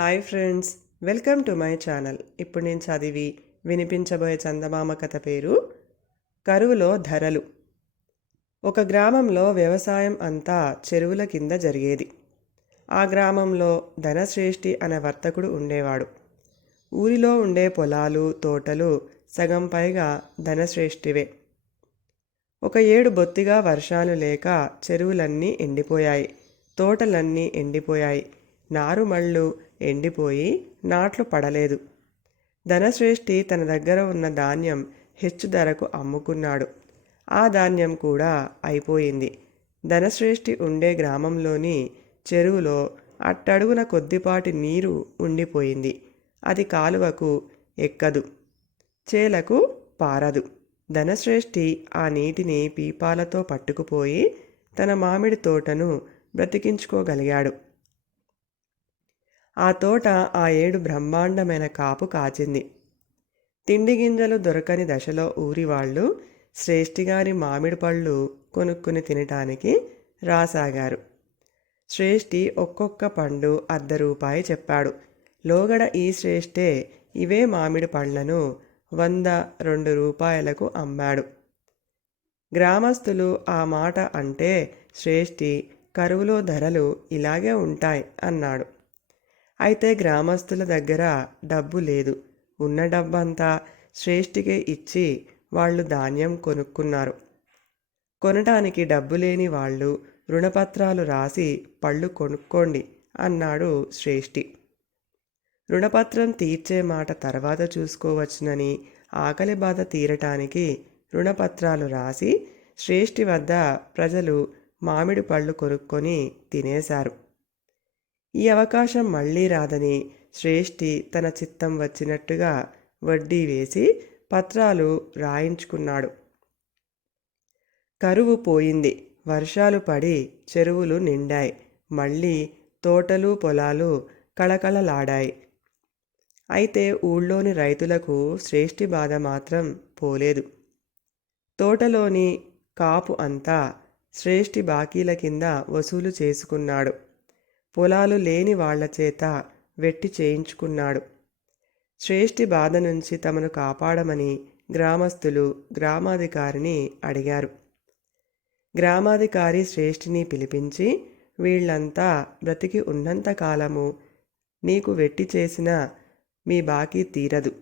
Hi friends welcome to my channel. ఇప్పుడు నేను చదివి వినిపించబోయే చందమామ కథ పేరు కరువులో ధరలు. ఒక గ్రామంలో వ్యవసాయం అంతా చెరువుల కింద జరిగేది. ఆ గ్రామంలో ధనశ్రేష్ఠి అనే వర్తకుడు ఉండేవాడు. ఊరిలో ఉండే పొలాలు తోటలు సగం పైగా ధనశ్రేష్ఠివే. ఒక ఏడు బొత్తిగా వర్షాలు లేక చెరువులన్నీ ఎండిపోయాయి తోటలన్నీ ఎండిపోయాయి. నారుమళ్ళు ఎండిపోయి నాట్లు పడలేదు. ధనశ్రేష్ఠి తన దగ్గర ఉన్న ధాన్యం హెచ్చు ధరకు అమ్ముకున్నాడు. ఆ ధాన్యం కూడా అయిపోయింది. ధనశ్రేష్ఠి ఉండే గ్రామంలోని చెరువులో అట్టడుగున కొద్దిపాటి నీరు ఉండిపోయింది. అది కాలువకు ఎక్కదు చేలకు పారదు. ధనశ్రేష్ఠి ఆ నీటిని పీపాలతో పట్టుకుపోయి తన మామిడి తోటను బ్రతికించుకోగలిగాడు. ఆ తోట ఆ ఏడు బ్రహ్మాండమైన కాపు కాచింది. తిండి గింజలు దొరకని దశలో ఊరి వాళ్ళు శ్రేష్ఠిగారి మామిడి పళ్ళు కొనుక్కుని తినటానికి రాసాగారు. శ్రేష్ఠి ఒక్కొక్క పండు అర్ధ రూపాయి చెప్పాడు. లోగడ ఈ శ్రేష్ఠే ఇవే మామిడి పళ్ళను వంద రెండు రూపాయలకు అమ్మాడు. గ్రామస్తులు ఆ మాట అంటే శ్రేష్ఠి కరువులో ధరలు ఇలాగే ఉంటాయి అన్నాడు. అయితే గ్రామస్తుల దగ్గర డబ్బు లేదు. ఉన్న డబ్బంతా శ్రేష్ఠికే ఇచ్చి వాళ్ళు ధాన్యం కొనుక్కున్నారు. కొనటానికి డబ్బు లేని వాళ్ళు రుణపత్రాలు రాసి పళ్ళు కొనుక్కోండి అన్నాడు శ్రేష్ఠి. రుణపత్రం తీర్చే మాట తర్వాత చూసుకోవచ్చునని ఆకలి బాధ తీరటానికి రుణపత్రాలు రాసి శ్రేష్ఠి వద్ద ప్రజలు మామిడి పళ్ళు కొనుక్కొని తినేశారు. ఈ అవకాశం మళ్ళీ రాదని శ్రేష్ఠి తన చిత్తం వచ్చినట్టుగా వడ్డీ వేసి పత్రాలు రాయించుకున్నాడు. కరువు పోయింది. వర్షాలు పడి చెరువులు నిండాయి. మళ్ళీ తోటలు పొలాలు కళకళలాడాయి. అయితే ఊళ్ళోని రైతులకు శ్రేష్ఠి బాధ మాత్రం పోలేదు. తోటలోని కాపు అంతా శ్రేష్ఠి బాకీల కింద వసూలు చేసుకున్నాడు. పొలాలు లేని వాళ్ళ చేత వెట్టి చేయించుకున్నాడు. శ్రేష్ఠి బాధ నుంచి తమను కాపాడమని గ్రామస్తులు గ్రామాధికారిని అడిగారు. గ్రామాధికారి శ్రేష్ఠిని పిలిపించి వీళ్ళంతా బ్రతికి ఉన్నంత కాలము నీకు వెట్టి చేసిన మీ బాకీ తీరదు.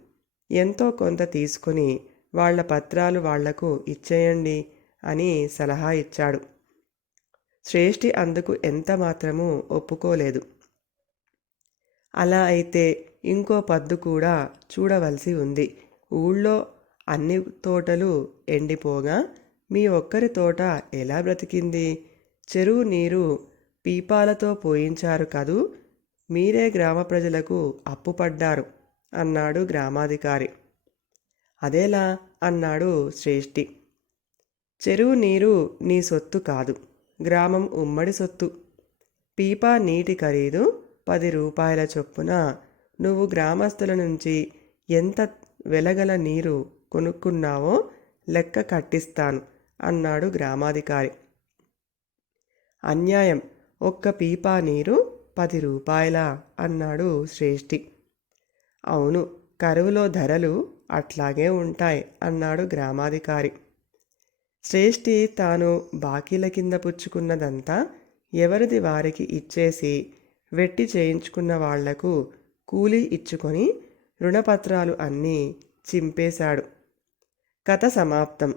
ఎంతో కొంత తీసుకొని వాళ్ళ పత్రాలు వాళ్ళకు ఇచ్చేయండి అని సలహా ఇచ్చాడు. శ్రేష్ఠి అందుకు ఎంత మాత్రమూ ఒప్పుకోలేదు. అలా అయితే ఇంకో పద్దు కూడా చూడవలసి ఉంది. ఊళ్ళో అన్ని తోటలు ఎండిపోగా మీ ఒక్కరి తోట ఎలా బ్రతికింది? చెరువు నీరు పీపాలతో పోయించారు కదూ? మీరే గ్రామ ప్రజలకు అప్పుపడ్డారు అన్నాడు గ్రామాధికారి. అదేలా అన్నాడు శ్రేష్ఠి. చెరువు నీరు నీ సొత్తు కాదు. గ్రామం ఉమ్మడి సొత్తు. పీపా నీటి ఖరీదు పది రూపాయల చొప్పున. నువ్వు గ్రామస్తుల నుంచి ఎంత వెలగల నీరు కొనుక్కున్నావో లెక్క కట్టిస్తాను అన్నాడు గ్రామాధికారి. అన్యాయం ఒక్క పీపా నీరు పది రూపాయల అన్నాడు శ్రేష్ఠి. అవును కరువులో ధరలు అట్లాగే ఉంటాయి అన్నాడు గ్రామాధికారి. శ్రేష్ఠి తాను బాకీల కింద పుచ్చుకున్నదంతా ఎవరిది వారికి ఇచ్చేసి వెట్టి చేయించుకున్న వాళ్ళకు కూలీ ఇచ్చుకొని రుణపత్రాలు అన్నీ చింపేశాడు. కథ సమాప్తం.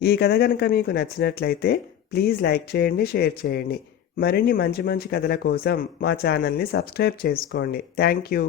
ఈ కథ కనుక మీకు నచ్చినట్లయితే ప్లీజ్ లైక్ చేయండి షేర్ చేయండి. మరిన్ని మంచి మంచి కథల కోసం మా ఛానల్ని సబ్స్క్రైబ్ చేసుకోండి. Thank you.